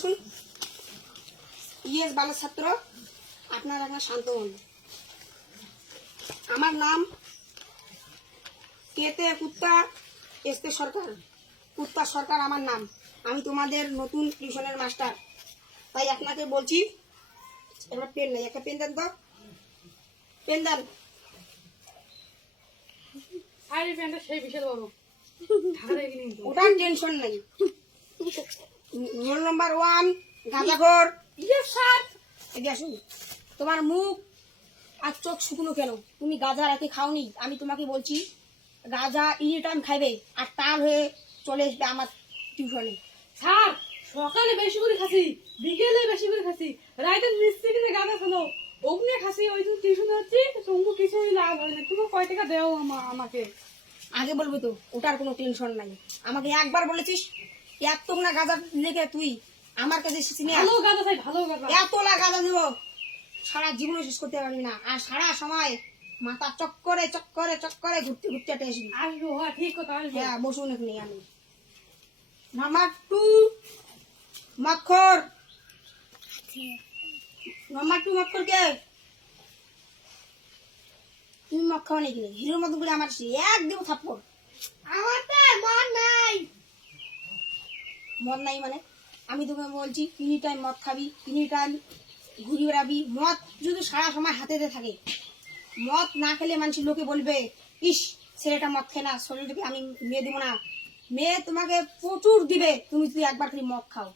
বসুন। ইয়েস বালের ছাত্র, আপনারা একটা শান্ত হন। আমার নাম কেতে কুত্তা এসতে সরকার, কুত্তা সরকার আমার নাম। আমি তোমাদের নতুন টিউশনের মাস্টার। তাই আপনাকে বলছি, এবার পেন নেই, একটা পেন দেন তো, পেন দেন। আরে পেনটা সেই বিশাল বড়, ওটার টেনশন নেই। রোল নাম্বার 1 গাঁজাখোর। Yes sir. এদিকে আসুন। তোমার মুখ আর চোখ শুকনো কেন? তুমি গাঁজা রাতে খাওনি? আমি তোমাকে বলছি গাঁজা এনি টাইম খাইবে, আর তার হয়ে চলে আসবে আমার টিউশনে। স্যার সকালে বেশি করে খাসি, বিকেলে বেশি করে খাসি, রাতে নিশ্চিন্তে গাঁদা খালো, অগ্নে খাসি। ওই যে টিউশন হচ্ছে তবু কিছুই লাভ হয় না। তুমি কয় টাকা দেও আমাকে? আগে বলবো তো, ওটার কোনো টেনশন নাই। আমাকে একবার বলেছিস এত না গাঁজা লেগে তুই আমার কাছে এসেছিস না? ভালো গাঁদা চাই, ভালো গাঁদা। এতলা গাঁজা দেবো, সারা জীবনে শেষ করতে পারবি না। আর সারা সময় মাথা চক্করে চক্করে চক্করে ঘুরতে ঘুরতে আসবি। আসবো, হ্যাঁ ঠিক কথা, আসবো। হ্যাঁ বসুন এখানে। আমি নাম্বার 2 মক্খর। নাম্বার 2 মক্খর কে? তুমি মক্খর নাকি? হিরোর মতো করে আমার এক দেবো থাপ্পড়। আমার তো মন নাই। মদ নাই মানে? আমি তোকে বলছি এনি টাইম মদ খাবি, এনি টাইম ঘুরি বেড়াবি। মদ যদি সারা সময় হাতেতে থাকে, মদ না খেলে মানুষের লোকে বলবে ইস ছেলেটা মদ খেয়ে না, শরীরটাকে আমি মেয়ে দেবো না। মেয়ে তোমাকে প্রচুর দিবে, তুমি যদি একবার খালি মদ খাও।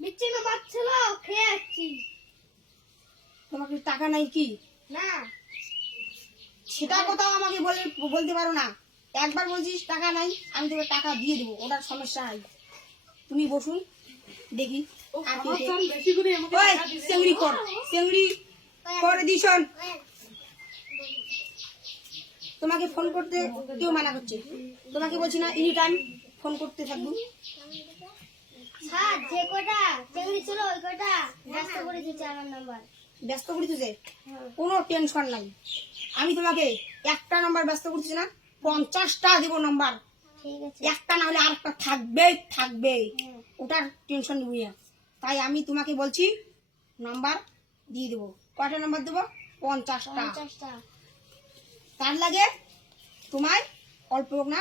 বিচ্ছিন্ন মদ ছিল, খেয়ে আসছি। তোমাকে টাকা নাই কি? না সেটা কোথাও আমাকে বলতে পারো না। একবার বলছিস টাকা নাই, আমি তোকে টাকা দিয়ে দেবো, ওটার সমস্যা নাই। তুমি বসুন দেখি। আর কে কে? বেশি করে আমাকে ওই টাকা দিবে। চেংড়ি কর, চেংড়ি করে দিশন। তোমাকে ফোন করতে কেউ মানা করছে? তোমাকে বলছি না এনি টাইম ফোন করতে থাকবো। স্যার যে কটা চেংড়ি ছিল ওই কটা ব্যস্ত করে দিচ্ছে আমার নাম্বার। ব্যস্ত করে দিতে কোনো টেনশন নাই। আমি তোমাকে একটা নাম্বার ব্যস্ত করতেছি না, 50টা দিব নাম্বার। ঠিক আছে। একটা না হলে আরেকটা থাকবেই থাকবে, ওটার টেনশন নিবি না। তাই আমি তোমাকে বলছি নাম্বার দিয়ে দেবো। কয়টা নাম্বার দেবো? 50টা। 50টা। তার লাগে তোমায় অল্প না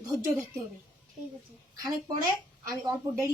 ধৈর্য ধরতে হবে। ঠিক আছে। খানিক পরে আমি অল্প দেরি